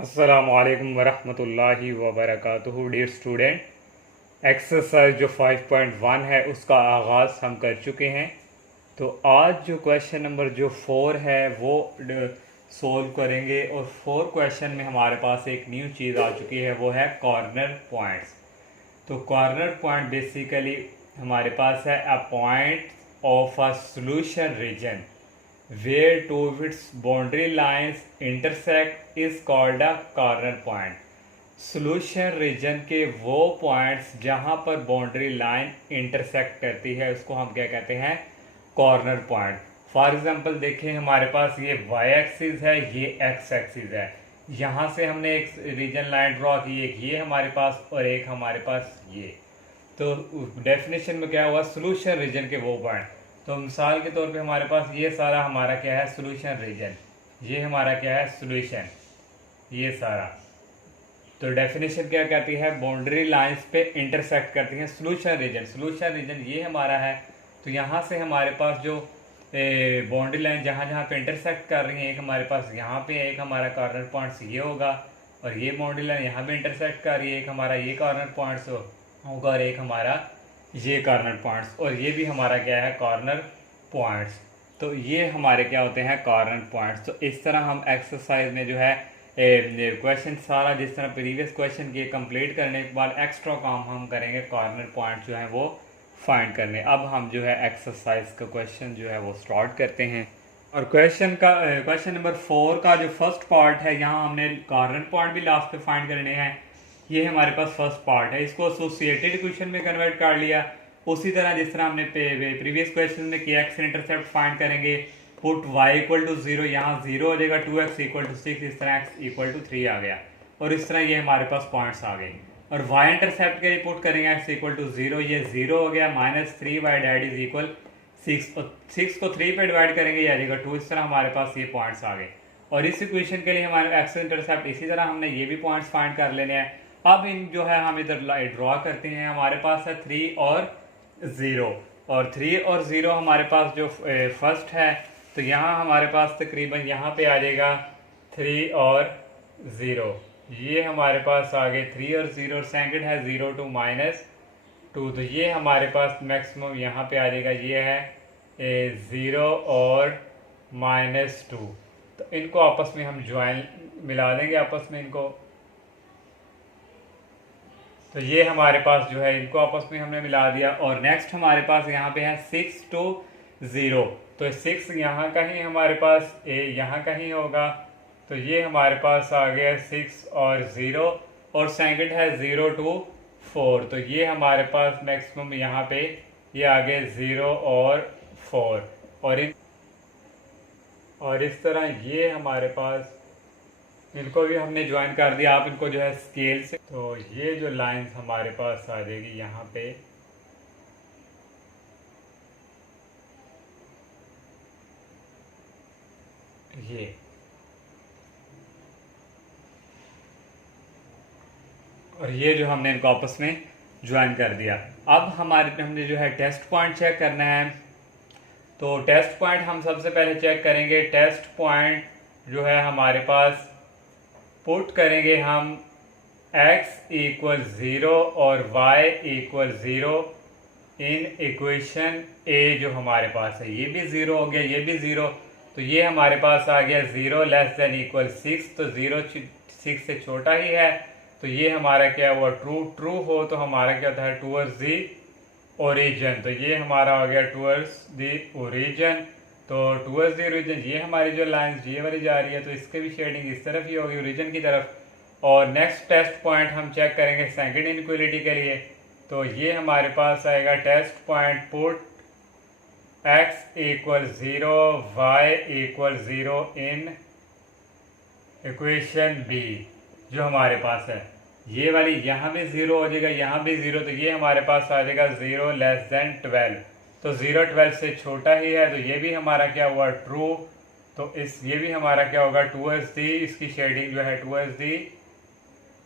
अस्सलामुअलैकुम वरहमतुल्लाहि वबरकातुहू। Dear student, exercise जो 5.1 है उसका आगाज़ हम कर चुके हैं। तो आज जो क्वेश्चन नंबर जो 4 है वो सोल्व करेंगे। और 4 क्वेश्चन में हमारे पास एक न्यू चीज़ आ चुकी है, वो है कॉर्नर पॉइंट्स। तो कॉर्नर पॉइंट बेसिकली हमारे पास है a point of a solution region where two of its boundary lines intersect is called a corner point। Solution region के वो पॉइंट्स जहां पर बाउंड्री लाइन इंटरसेक्ट करती है उसको हम क्या कहते हैं, कॉर्नर पॉइंट। फॉर एग्जांपल देखिए, हमारे पास ये y एक्सिस है, ये x एक्सिस है। यहाँ से हमने एक रीजन लाइन ड्रॉ की, एक ये हमारे पास और एक हमारे पास ये। तो डेफिनेशन में क्या हुआ, सॉल्यूशन रीजन के वो पॉइंट। तो मिसाल के तौर पे हमारे पास ये सारा हमारा क्या है, सॉल्यूशन रीजन। ये हमारा क्या है, सॉल्यूशन, ये सारा। तो डेफिनेशन क्या कहती है, बाउंड्री लाइंस पे इंटरसेक्ट करती है सॉल्यूशन रीजन। सॉल्यूशन रीजन ये हमारा है। तो यहाँ से हमारे पास जो बाउंड्री लाइन जहाँ जहाँ पे इंटरसेक्ट कर रही है, एक हमारे पास यहाँ पे, एक हमारा कॉर्नर पॉइंट्स ये होगा, और ये बाउंड्री लाइन यहाँ पे इंटरसेक्ट कर रही है, एक हमारा ये कॉर्नर पॉइंट्स होगा और एक हमारा ये कॉर्नर पॉइंट्स, और ये भी हमारा क्या है, कॉर्नर पॉइंट्स। तो ये हमारे क्या होते हैं, कॉर्नर पॉइंट्स। तो इस तरह हम एक्सरसाइज में जो है क्वेश्चन सारा जिस तरह प्रीवियस क्वेश्चन के कंप्लीट करने के बाद एक्स्ट्रा काम हम करेंगे कॉर्नर पॉइंट जो है वो फाइंड करने। अब हम जो है एक्सरसाइज का क्वेश्चन जो है वो स्टार्ट करते हैं। और क्वेश्चन नंबर 4 का जो फर्स्ट पार्ट है, यहाँ हमने कॉर्नर पॉइंट भी लास्ट पे फाइंड करने हैं। ये हमारे पास फर्स्ट पार्ट है, इसको एसोसिएटेड इक्वेशन में कन्वर्ट कर लिया। उसी तरह जिस तरह हमने प्रीवियस क्वेश्चन में किया, एक्स इंटरसेप्ट फाइंड करेंगे, पुट y इक्वल टू 0, यहाँ 0 हो जाएगा, 2x इक्वल टू 6, इस तरह x इक्वल टू 3 आ गया। और इस तरह ये हमारे पास पॉइंट्स आ गए। और y इंटरसेप्ट के लिए पुट करेंगे x इक्वल टू 0, ये 0 हो गया, -3y डैट इज इक्वल 6, और 6 को 3 पे डिवाइड करेंगे, ये आ जाएगा 2। इस तरह हमारे पास ये पॉइंट्स आ गए। और इस इक्वेशन के लिए हमारे x इंटरसेप्ट इसी तरह हमने ये भी पॉइंट्स फाइंड कर लेने हैं। अब इन जो है हम इधर ड्रॉ करते हैं। हमारे पास है 3 और 0, और 3 और 0 हमारे पास जो फर्स्ट है, तो यहाँ हमारे पास तकरीबन यहाँ पे आ जाएगा 3 और 0। ये हमारे पास आ गए 3 और 0, और सेकंड है 0 to -2, तो ये हमारे पास मैक्सिमम यहाँ पे आ जाएगा, ये है 0 और -2। तो इनको आपस में हम ज्वाइन मिला देंगे आपस में इनको। तो ये हमारे पास जो है इनको आपस में हमने मिला दिया। और नेक्स्ट हमारे पास यहाँ पे है 6 to 0, तो 6 यहाँ कहीं हमारे पास यहाँ कहीं होगा। तो ये हमारे पास आ गया 6 और 0, और सेकंड है 0 to 4, तो ये हमारे पास मैक्सिमम यहाँ पे ये आ गए 0 और 4। और इस तरह ये हमारे पास, इनको भी हमने ज्वाइन कर दिया। आप इनको जो है स्केल से, तो ये जो लाइंस हमारे पास आ जाएगी यहाँ पे, ये। और ये जो हमने इनको आपस में ज्वाइन कर दिया। अब हमने जो है टेस्ट पॉइंट चेक करना है। तो टेस्ट पॉइंट हम सबसे पहले चेक करेंगे। टेस्ट पॉइंट जो है हमारे पास पुट करेंगे हम x इक्वल 0 और y equal 0 in equation a जो हमारे पास है। ये भी 0 हो गया, ये भी 0, तो ये हमारे पास आ गया 0 लेस देन इक्वल 6, तो 0 6 से छोटा ही है। तो ये हमारा क्या हुआ, ट्रू हो तो हमारा क्या होता है, टूवर्ड्स दी ओरिजिन। तो ये हमारा आ गया टूवर्ड्स दी ओरिजिन। तो टूवर्ड्स दी ओरिजिन, ये हमारी जो लाइंस ये वाली जा रही है, तो इसके भी शेडिंग इस तरफ ही होगी, ओरिजिन की तरफ। और नेक्स्ट टेस्ट पॉइंट हम चेक करेंगे सेकंड इनक्वलिटी के लिए। तो ये हमारे पास आएगा test point put x equal 0 y equal 0 in equation b जो हमारे पास है। ये वाली यहाँ भी 0 हो जाएगा, यहाँ भी 0, तो ये हमारे पास आ जाएगा 0 लेस देन 12, तो 0 12 से छोटा ही है, तो ये भी हमारा क्या हुआ, ट्रू। तो ये भी हमारा क्या होगा, टूवर्ड्स दी, इसकी शेडिंग जो है टूवर्ड्स दी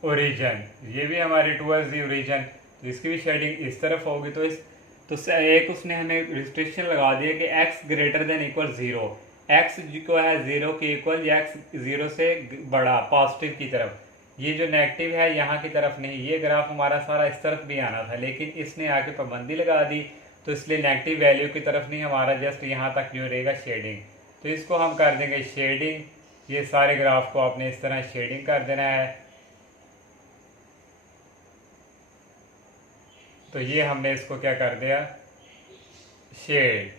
ओरिजिन, ये भी हमारी टूवर्ड्स दी ओरिजिन, तो इसकी भी शेडिंग इस तरफ होगी। तो एक उसने हमें रिस्ट्रिक्शन लगा दिया कि x greater than equal 0, x को है 0 के इक्वल या एक्स 0 से बड़ा पॉजिटिव की तरफ, ये जो नेगेटिव है यहाँ की तरफ नहीं। ये ग्राफ हमारा सारा इस तरफ भी आना था, लेकिन इसने आके पाबंदी लगा दी, तो इसलिए नेगेटिव वैल्यू की तरफ नहीं, हमारा जस्ट यहाँ तक जो रहेगा शेडिंग। तो इसको हम कर देंगे शेडिंग। ये सारे ग्राफ को आपने इस तरह शेडिंग कर देना है। तो ये हमने इसको क्या कर दिया, शेड।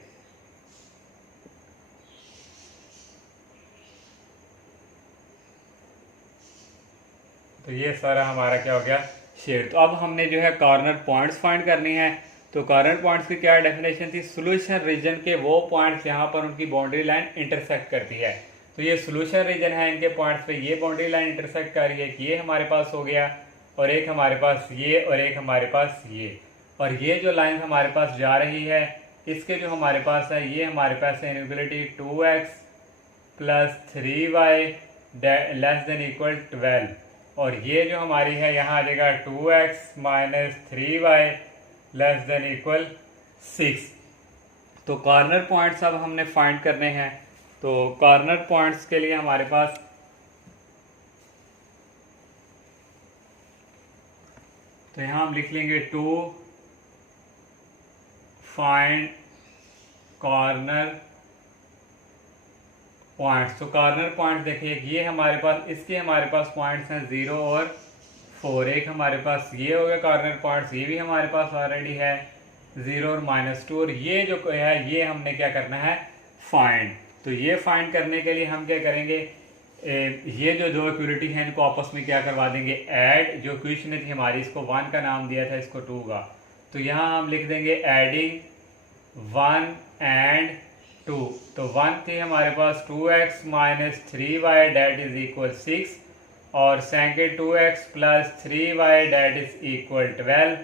तो ये सारा हमारा क्या हो गया, शेड। तो अब हमने जो है कॉर्नर पॉइंट्स फाइंड करनी है। तो कॉर्नर पॉइंट्स की क्या डेफिनेशन थी, सोल्यूशन रीजन के वो पॉइंट्स जहाँ पर उनकी बाउंड्री लाइन इंटरसेक्ट करती है। तो ये सोल्यूशन रीजन है, इनके पॉइंट्स पे ये बाउंड्री लाइन इंटरसेक्ट कर रही है। ये हमारे पास हो गया, और एक हमारे पास ये, और एक हमारे पास ये। और ये जो लाइन हमारे पास जा रही है, इसके जो हमारे पास है, ये हमारे पास है inequality 2x plus 3y less than equal 12। और ये जो हमारी है यहाँ आ जाएगा 2x minus 3y less than equal 6। तो कॉर्नर पॉइंट्स अब हमने फाइंड करने हैं। तो कॉर्नर पॉइंट्स के लिए हमारे पास तो यहाँ हम लिख लेंगे टू फाइंड कॉर्नर पॉइंट्स। तो कॉर्नर पॉइंट देखिए, ये हमारे पास, इसके हमारे पास पॉइंट्स हैं 0 और 4। एक हमारे पास ये हो गया कॉर्नर पॉइंट्स, ये भी हमारे पास ऑलरेडी है 0 और -2। और ये जो है ये हमने क्या करना है, फाइंड। तो ये फाइंड करने के लिए हम क्या करेंगे, ये जो दो इक्वलिटी हैं इनको आपस में क्या करवा देंगे, ऐड। जो इक्वेशन थी हमारी, इसको 1 का नाम दिया था, इसको 2 का। तो यहाँ हम लिख देंगे एडिंग 1 एंड 2। तो 1 थी हमारे पास 2x minus 3y that is equal 6, और second 2x plus 3y that is equal 12।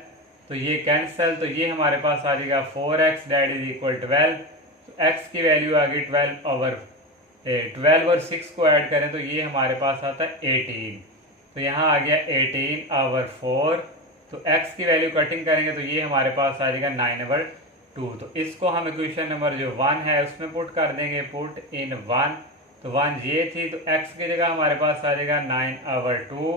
तो ये कैंसिल, तो ये हमारे पास आ जाएगा 4x डेट इज इक्वल 12। तो x की वैल्यू आ गई 12 ओवर 12 और 6 को ऐड करें तो ये हमारे पास आता है 18। तो यहाँ आ गया 18 ओवर 4। तो x की वैल्यू कटिंग करेंगे तो ये हमारे पास आ जाएगा 9 ओवर 2। तो इसको हम इक्वेशन नंबर जो 1 है उसमें पुट कर देंगे, पुट इन 1। तो 1 ये थी, तो x की जगह हमारे पास आ जाएगा 9 ओवर 2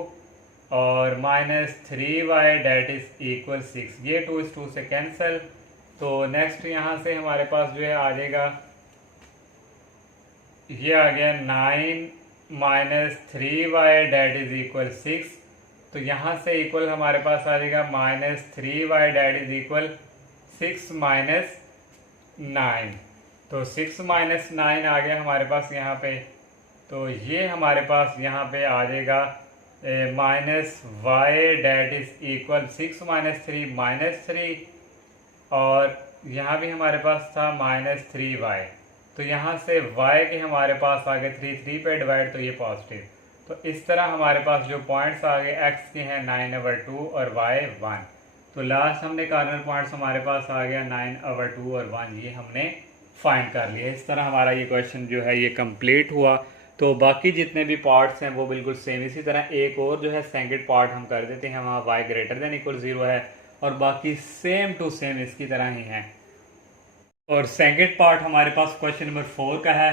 और minus 3y that is equal 6। ये 2 इस 2 से कैंसिल। तो नेक्स्ट यहाँ से हमारे पास जो है आ जाएगा, ये आ गया 9 minus 3y that is equal 6। तो यहाँ से इक्वल हमारे पास आ जाएगा minus 3y that is equal 6 minus 9। तो 6 माइनस 9 आ गया हमारे पास यहाँ पे। तो ये हमारे पास यहाँ पे आ जाएगा minus y that is equal 6 minus 3 minus 3, और यहाँ भी हमारे पास था माइनस 3y। तो यहाँ से y के हमारे पास आ गए 3 पे डिवाइड, तो ये पॉजिटिव। तो इस तरह हमारे पास जो पॉइंट्स आ गए x के हैं 9 ओवर 2 और y 1। तो लास्ट हमने कॉर्नर पॉइंट्स हमारे पास आ गया 9 ओवर 2 और 1, ये हमने फाइंड कर लिया। इस तरह हमारा ये क्वेश्चन जो है ये कंप्लीट हुआ। तो बाकी जितने भी पार्ट्स हैं वो बिल्कुल सेम इसी तरह। एक और जो है सेकंड पार्ट हम कर देते हैं, वहाँ y ग्रेटर देन इक्वल 0 है, और बाकी सेम टू सेम इसकी तरह ही है। और सेकंड पार्ट हमारे पास क्वेश्चन नंबर 4 का है।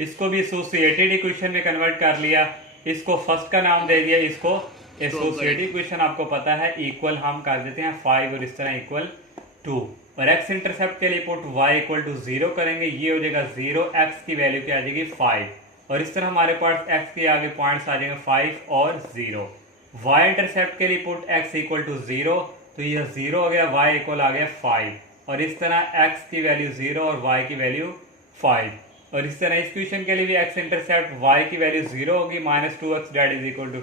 इसको भी एसोसिएटेड इक्वेशन में कन्वर्ट कर लिया। इसको फर्स्ट का नाम दे दिया, इसको एसोसिएटेड इक्वेशन आपको पता है इक्वल हम कर देते हैं 5 और इस तरह इक्वल 2। और x इंटरसेप्ट के लिए पुट y इक्वल टू 0 करेंगे, ये हो जाएगा 0, x की वैल्यू क्या आ जाएगी 5। और इस तरह हमारे पास x के आगे पॉइंट्स आ जाएंगे 5 और 0। y इंटरसेप्ट के लिए पुट x इक्वल टू 0, तो ये 0 हो गया, y इक्वल आ गया 5। और इस तरह x की वैल्यू 0 और y की वैल्यू 5। और इस तरह इस क्वेश्चन के लिए भी x इंटरसेप्ट y की वैल्यू 0 होगी, minus 2x that is equal to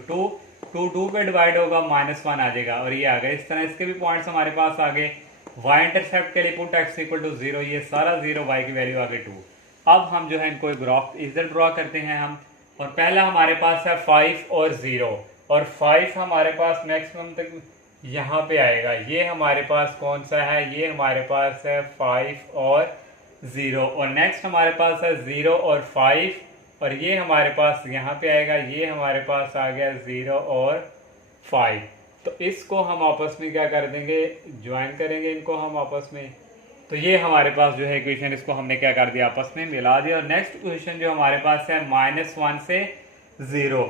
2, 2 पे डिवाइड होगा, -1 आ जाएगा, और ये आ गया। इस तरह इसके भी पॉइंट्स हमारे पास आ गए। y इंटरसेप्ट के लिए पुट x इक्वल टू 0, ये सारा 0, y की वैल्यू आ गई 2। अब हम जो है इनको ग्राफ इधर ड्रॉ करते हैं हम। और पहला हमारे पास है 5 और 0, और 5 हमारे पास मैक्सिमम तक यहाँ पे आएगा। ये हमारे पास कौन सा है, ये हमारे पास है 5 और 0। और नेक्स्ट हमारे पास है 0 और 5, और ये हमारे पास यहाँ पे आएगा, ये हमारे पास आ गया 0 और 5। तो इसको हम आपस में क्या कर देंगे, ज्वाइन करेंगे इनको हम आपस में। तो ये हमारे पास जो है इक्वेशन, इसको हमने क्या कर दिया, आपस में मिला दिया। और नेक्स्ट इक्वेशन जो हमारे पास है -1 से 0,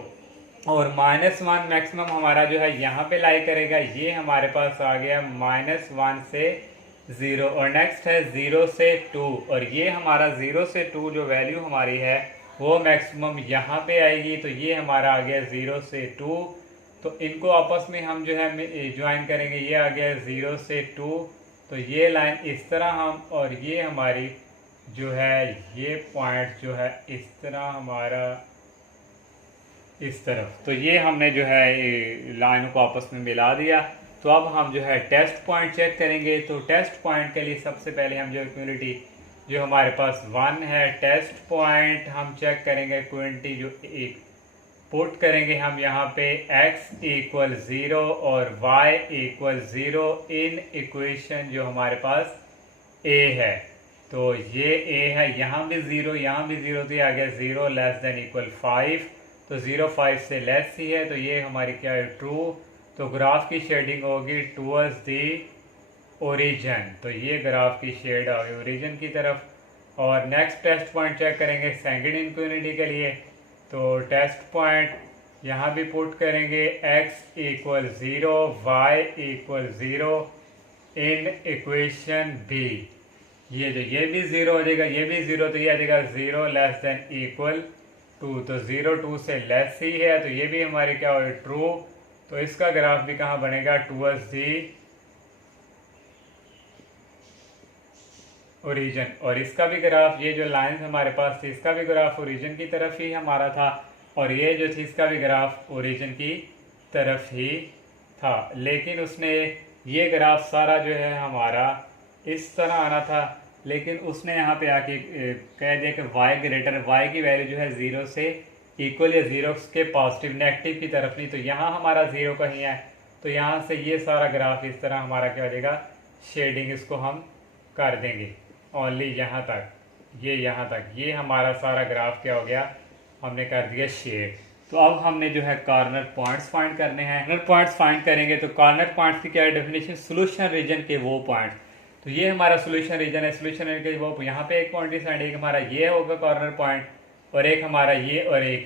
और -1 मैक्सिमम हमारा जो है यहाँ पे लाई करेगा, ये हमारे पास आ गया -1 से 0। और नेक्स्ट है 0 से 2, और ये हमारा 0 से 2 जो वैल्यू हमारी है वो मैक्सिमम यहाँ पे आएगी। तो ये हमारा आ गया 0 से 2, तो इनको आपस में हम जो है ज्वाइन करेंगे, ये आ गया 0 से 2। तो ये लाइन इस तरह हम, और ये हमारी जो है ये पॉइंट जो है इस तरह हमारा इस तरफ, तो ये हमने जो है लाइन को आपस में मिला दिया। तो अब हम जो है टेस्ट पॉइंट चेक करेंगे। तो टेस्ट पॉइंट के लिए सबसे पहले हम जो इक्वलिटी जो हमारे पास 1 है, टेस्ट पॉइंट हम चेक करेंगे, इक्वलिटी जो एक पुट करेंगे हम यहाँ पे x इक्वल 0 और y इक्वल 0 इन इक्वेशन जो हमारे पास a है। तो ये a है, यहाँ भी 0, यहाँ भी 0, तो ये आ गया 0 लेस देन इक्वल 5। तो 0 5 से लेस ही है, तो ये हमारी क्या है, ट्रू। तो ग्राफ की शेडिंग होगी टूवर्ड्स दी ओरिजिन, तो ये ग्राफ की शेड आ गई ओरिजिन की तरफ। और नेक्स्ट टेस्ट पॉइंट चेक करेंगे सेकंड इक्वलिटी के लिए। तो टेस्ट पॉइंट यहाँ भी पुट करेंगे x equal 0, y equal 0 in equation b। ये भी 0 हो जाएगा, ये भी 0, तो ये आ जाएगा 0 लेस देन इक्वल 2। तो 0 2 से लेस ही है, तो ये भी हमारी क्या हो, ट्रू। तो इसका ग्राफ भी कहाँ बनेगा, टूवर्ड्स दी ओरिजिन। और इसका भी ग्राफ, ये जो लाइन हमारे पास थी इसका भी ग्राफ ओरिजिन की तरफ ही हमारा था, और ये जो थी इसका भी ग्राफ ओरिजिन की तरफ ही था। लेकिन उसने ये ग्राफ सारा जो है हमारा इस तरह आना था, लेकिन उसने यहाँ पे आके कह दिया कि y ग्रेटर, y की वैल्यू जो है 0 से इक्वल या 0 के पॉजिटिव नेगेटिव की तरफ नहीं। तो यहाँ हमारा 0 कहीं है, तो यहाँ से ये सारा ग्राफ इस तरह हमारा क्या हो जाएगा, शेडिंग इसको हम कर देंगे ओनली यहाँ तक, ये यहाँ तक, ये हमारा सारा ग्राफ क्या हो गया, हमने कर दिया शेड। तो अब हमने जो है कॉर्नर पॉइंट्स फाइंड करने हैं। कॉर्नर पॉइंट्स फाइंड करेंगे तो कॉर्नर पॉइंट्स की क्या है डेफिनेशन, सोल्यूशन रीजन के वो पॉइंट। तो ये हमारा सोल्यूशन रीजन है, सोल्यूशन रीजन के वो यहाँ पे एक पॉइंट इस साइड, एक हमारा ये होगा कॉर्नर पॉइंट, और एक हमारा ये, और एक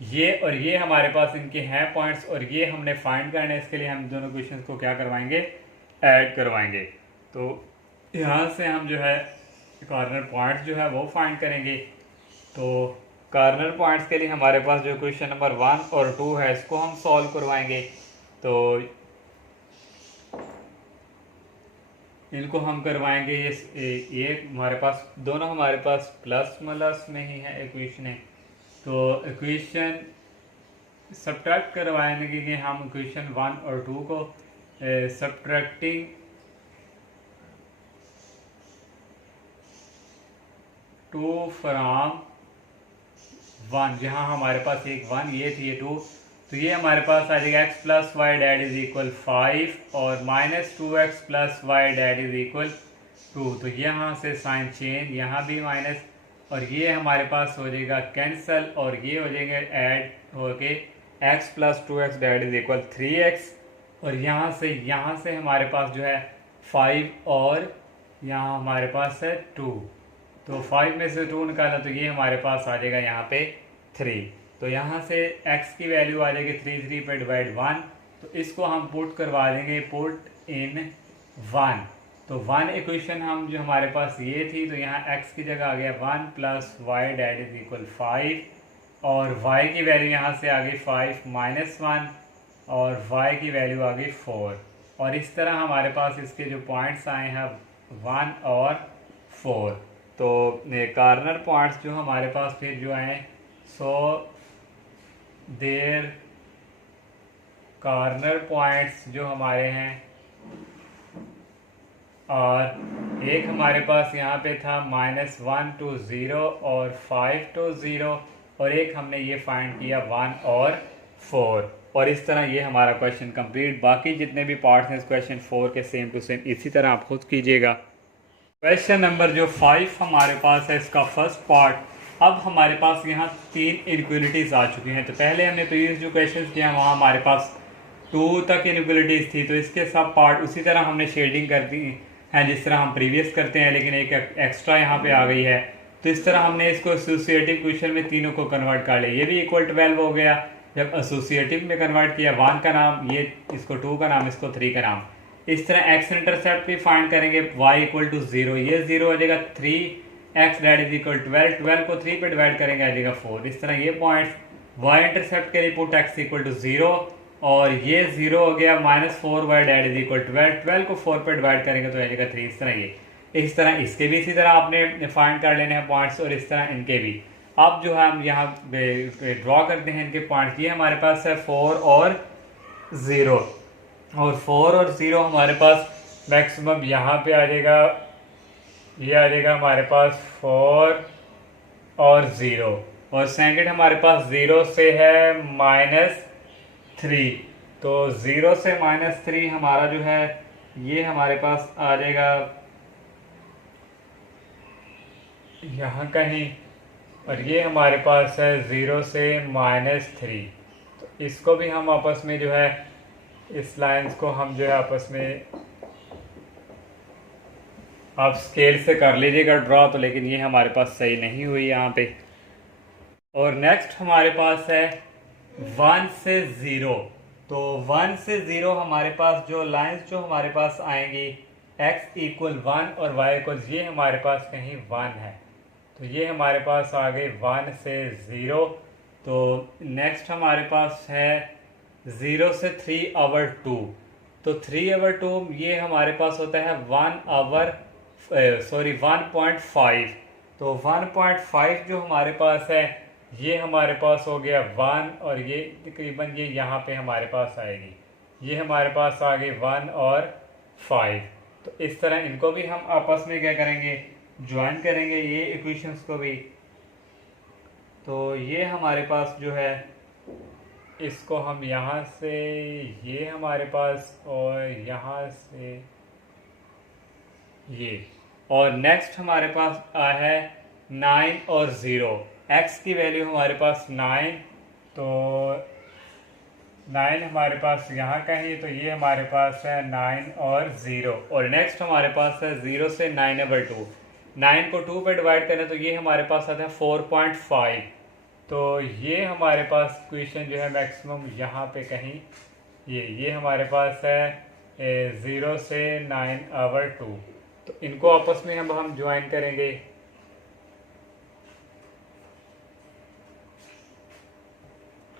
ये और ये हमारे पास इनके हैं पॉइंट्स, और ये हमने फाइंड करना है। इसके लिए हम दोनों क्वेश्चंस को क्या करवाएंगे, ऐड करवाएंगे। तो यहाँ से हम जो है कॉर्नर पॉइंट्स जो है वो फाइंड करेंगे। तो कॉर्नर पॉइंट्स के लिए हमारे पास जो क्वेश्चन नंबर 1 और 2 है इसको हम सॉल्व करवाएंगे। तो इनको हम करवाएंगे, ये हमारे पास दोनों हमारे पास प्लस माइनस में ही है इक्वेशन है। तो इक्वेशन सब्ट्रैक्ट करवाने के लिए हम इक्वेशन 1 और 2 को सब्ट्रैक्टिंग टू फ्राम 1, जहाँ हमारे पास एक 1 ये थी, ये 2, तो ये हमारे पास आ जाएगा x plus y that is equal 5 और -2x plus y that is equal 2। तो यहाँ से साइन चेंज, यहाँ भी माइनस, और ये हमारे पास हो जाएगा कैंसल, और ये हो जाएंगे ऐड होके x plus 2x that is equal 3x, और यहाँ से हमारे पास जो है 5 और यहाँ हमारे पास है 2। तो 5 में से 2 निकाला तो ये हमारे पास आ जाएगा यहाँ पे 3। तो यहाँ से x की वैल्यू आ जाएगी 3 पे डिवाइड 1, तो इसको हम पुट करवा देंगे, पुट इन 1। तो 1 इक्वेशन हम जो हमारे पास ये थी, तो यहाँ x की जगह आ गया 1 plus y that is equal 5, और y की वैल्यू यहाँ से आ गई 5 माइनस 1, और y की वैल्यू आ गई 4। और इस तरह हमारे पास इसके जो पॉइंट्स आए हैं 1 और 4। तो कॉर्नर पॉइंट्स जो हमारे पास फिर जो आए, सो देयर कॉर्नर पॉइंट्स जो हमारे हैं, और एक हमारे पास यहाँ पे था -1 to 0 और 5 to 0, और एक हमने ये फाइंड किया 1 और 4। और इस तरह ये हमारा क्वेश्चन कंप्लीट। बाकी जितने भी पार्ट्स हैं इस क्वेश्चन 4 के सेम टू सेम इसी तरह आप खुद कीजिएगा। क्वेश्चन नंबर जो 5 हमारे पास है, इसका फर्स्ट पार्ट। अब हमारे पास यहाँ 3 इनइक्वलिटीज़ आ चुकी हैं। तो पहले हमने प्रीवियस जो क्वेश्चन किया वहाँ हमारे पास 2 तक इनइक्वलिटीज़ थी, तो इसके सब पार्ट उसी तरह हमने शेडिंग कर दी, है जिस तरह हम प्रीवियस करते हैं, लेकिन एक एक्स्ट्रा यहाँ पे आ गई है। तो इस तरह हमने इसको एसोसिएटिव क्वेश्चन में तीनों को कन्वर्ट कर लिया। ये भी इक्वल 12 हो गया। जब एसोसिएटिव में कन्वर्ट किया, 1 का नाम, ये इसको 2 का नाम, इसको 3 का नाम। इस तरह एक्स इंटरसेप्ट भी फाइंड करेंगे, y इक्वल टू 0, ये 0 हो जाएगा। 3x दैट इज इक्वल 12, 12 को 3 पे डिवाइड करेंगे आ जाएगा 4। इस तरह ये पॉइंट्स y इंटरसेप्ट के लिए पुट x इक्वल टू 0, और ये 0 हो गया। -4y दैट इज इक्वल 12, 12 को 4 पे डिवाइड करेंगे तो आ जाएगा 3। इस तरह ये, इस तरह इसके भी इसी तरह आपने फाइंड कर लेने हैं पॉइंट्स, और इस तरह इनके भी। अब जो है हम यहाँ ड्रॉ करते हैं इनके पॉइंट्स। ये हमारे पास है 4 और 0, और 4 और 0 हमारे पास मैक्सिमम यहाँ पे आ जाएगा। ये आ जाएगा हमारे पास 4 और 0, और सेकंड हमारे पास 0 से है -3, तो 0 से -3 हमारा जो है ये हमारे पास आ जाएगा यहाँ कहीं, और ये हमारे पास है 0 से -3। तो इसको भी हम आपस में जो है, इस लाइंस को हम जो है आपस में, आप स्केल से कर लीजिएगा ड्रॉ तो, लेकिन ये हमारे पास सही नहीं हुई यहाँ पे। और नेक्स्ट हमारे पास है 1 से 0। तो 1 से 0 हमारे पास जो लाइंस जो हमारे पास आएंगी, x इक्वल 1 और y इक्वल, ये हमारे पास कहीं 1 है। तो ये हमारे पास आ गए 1 से 0। तो नेक्स्ट हमारे पास है 0 से 3 over 2। तो 3 over 2 ये हमारे पास होता है 1.5। तो 1.5 जो हमारे पास है, ये हमारे पास हो गया 1, और ये तकरीबन ये यहाँ पे हमारे पास आएगी। ये हमारे पास आ गई 1 और 5। तो इस तरह इनको भी हम आपस में क्या करेंगे, ज्वाइन करेंगे ये इक्वेशंस को भी। तो ये हमारे पास जो है, इसको हम यहाँ से, ये हमारे पास, और यहाँ से ये, और नेक्स्ट हमारे पास है 9 और 0। x की वैल्यू हमारे पास 9, तो 9 हमारे पास यहाँ कहीं, तो ये हमारे पास है 9 और 0। और नेक्स्ट हमारे पास है 0 से 9/2। 9 को 2 पे डिवाइड करें तो ये हमारे पास आता है 4.5। तो ये हमारे पास क्वेश्चन जो है मैक्सिमम यहाँ पे कहीं, ये हमारे पास है 0 से 9/2। तो इनको आपस में हम ज्वाइन करेंगे।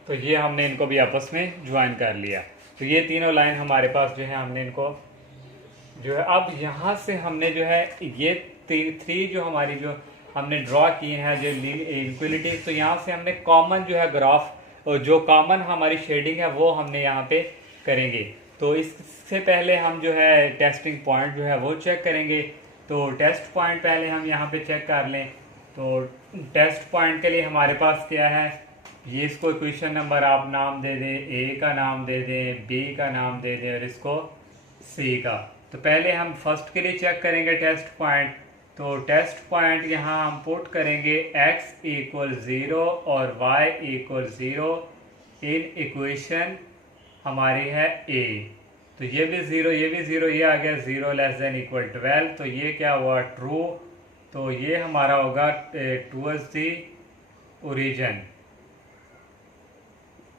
तो ये हमने इनको भी आपस में ज्वाइन कर लिया। तो ये तीनों लाइन हमारे पास जो है, हमने इनको जो है, अब यहाँ से हमने जो है ये 3 जो हमारी जो हमने ड्रॉ किए हैं जो इक्वलिटी, तो यहाँ से हमने कॉमन जो है ग्राफ, और जो कॉमन हमारी शेडिंग है वो हमने यहाँ पे करेंगे। तो इससे पहले हम जो है टेस्टिंग पॉइंट जो है वो चेक करेंगे। तो टेस्ट पॉइंट पहले हम यहाँ पे चेक कर लें। तो टेस्ट पॉइंट के लिए हमारे पास क्या है, ये इसको इक्वेशन नंबर आप नाम दे दें, ए का नाम दे दें, बी का नाम दे दें, और इसको सी का। तो पहले हम फर्स्ट के लिए चेक करेंगे टेस्ट पॉइंट। तो टेस्ट पॉइंट यहाँ हम पुट करेंगे x इक्वल 0 और y इक्वल 0 इन इक्वेशन हमारी है a। तो ये भी 0, ये भी 0, ये आ गया 0 लेस देन इक्वल 12। तो ये क्या हुआ, ट्रू। तो ये हमारा होगा टूवर्ड्स दी ओरिजिन।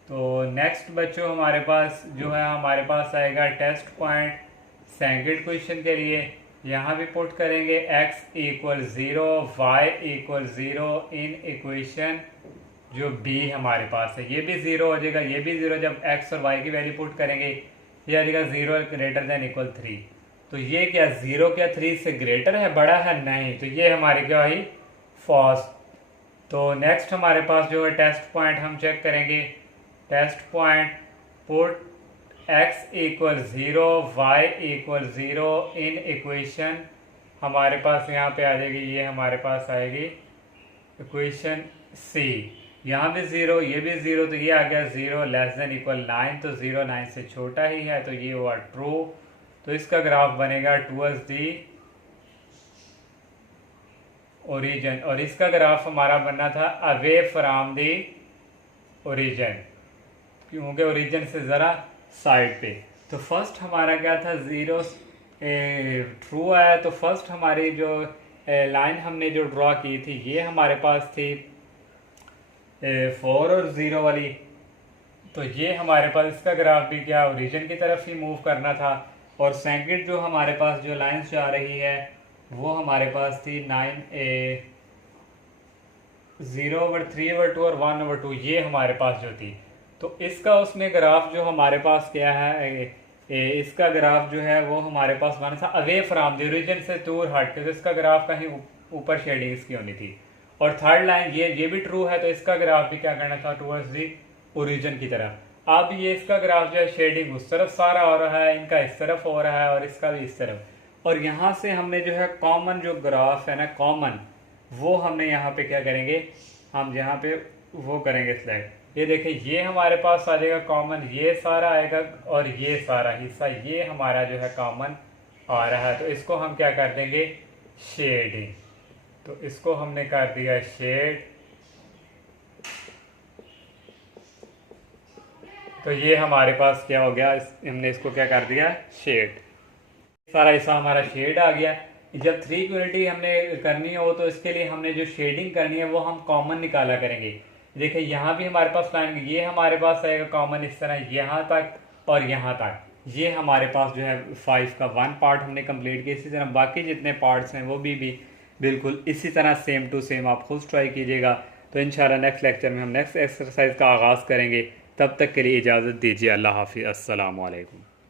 तो नेक्स्ट बच्चों हमारे पास जो है, हमारे पास आएगा टेस्ट पॉइंट सेकंड क्वेश्चन के लिए। यहाँ भी पुट करेंगे x equal 0, y equal 0 in equation जो b हमारे पास है। ये भी 0 हो जाएगा, ये भी 0। जब x और y की वैल्यू पुट करेंगे, ये आ जाएगा 0 ग्रेटर देन इक्वल 3। तो ये क्या 0 क्या 3 से ग्रेटर है, बड़ा है, नहीं। तो ये हमारी क्या हुई, फॉल्स। तो नेक्स्ट हमारे पास जो है टेस्ट पॉइंट हम चेक करेंगे। Test point put x equal 0, y equal 0 in equation हमारे पास यहाँ पे आ जाएगी, ये हमारे पास आएगी इक्वेशन c। यहाँ भी 0, ये भी 0, तो ये आ गया 0 लेस देन इक्वल 9। तो 0 9 से छोटा ही है, तो ये हुआ ट्रू। तो इसका ग्राफ बनेगा टूवर्ड्स दी ओरिजिन, और इसका ग्राफ हमारा बनना था अवे फ्रॉम दी ओरिजिन, क्योंकि ओरिजिन से ज़रा साइड पे। तो फर्स्ट हमारा क्या था, 0 ट्रू आया तो फर्स्ट हमारी जो लाइन हमने जो ड्रॉ की थी ये हमारे पास थी 4 और 0 वाली। तो ये हमारे पास इसका ग्राफ भी क्या ओरिजिन की तरफ ही मूव करना था। और सेकंड जो हमारे पास जो लाइंस जा रही है वो हमारे पास थी 0/3/2 और 1/2, ये हमारे पास जो थी। तो इसका उसमें ग्राफ जो हमारे पास क्या है, इसका ग्राफ जो है वो हमारे पास बना था अवे फ्रॉम द ओरिजिन से दूर हट के, तो इसका ग्राफ कहीं ऊपर शेडिंग इसकी होनी थी। और थर्ड लाइन ये भी ट्रू है, तो इसका ग्राफ भी क्या करना था टूवर्ड्स दी ओरिजिन की तरफ। अब ये इसका ग्राफ जो है शेडिंग उस तरफ सारा हो रहा है, इनका इस तरफ हो रहा है और इसका भी इस तरफ। और यहाँ से हमने जो है कॉमन जो ग्राफ है ना कॉमन, वो हमने यहाँ पे क्या करेंगे, हम यहाँ पे वो करेंगे स्लाइड। ये देखिए ये हमारे पास आ जाएगा कॉमन, ये सारा आएगा और ये सारा हिस्सा ये हमारा जो है कॉमन आ रहा है। तो इसको हम क्या कर देंगे शेडिंग। तो इसको हमने कर दिया शेड। तो ये हमारे पास क्या हो गया, हमने इसको क्या कर दिया शेड। सारा हिस्सा हमारा शेड आ गया। जब 3 इक्वलिटी हमने करनी हो तो इसके लिए हमने जो शेडिंग करनी है वो हम कॉमन निकाला करेंगे। देखिए यहाँ भी हमारे पास लाइन ये हमारे पास आएगा कॉमन इस तरह यहाँ तक और यहाँ तक। ये हमारे पास जो है 5 का 1 पार्ट हमने कंप्लीट किया। इसी तरह बाकी जितने पार्ट्स हैं वो भी बिल्कुल इसी तरह सेम टू सेम आप खुद ट्राई कीजिएगा। तो इंशाल्लाह नेक्स्ट लेक्चर में हम नेक्स्ट एक्सरसाइज का आगाज़ करेंगे। तब तक के लिए इजाज़त दीजिए। अल्लाह हाफिज़। अस्सलाम वालेकुम।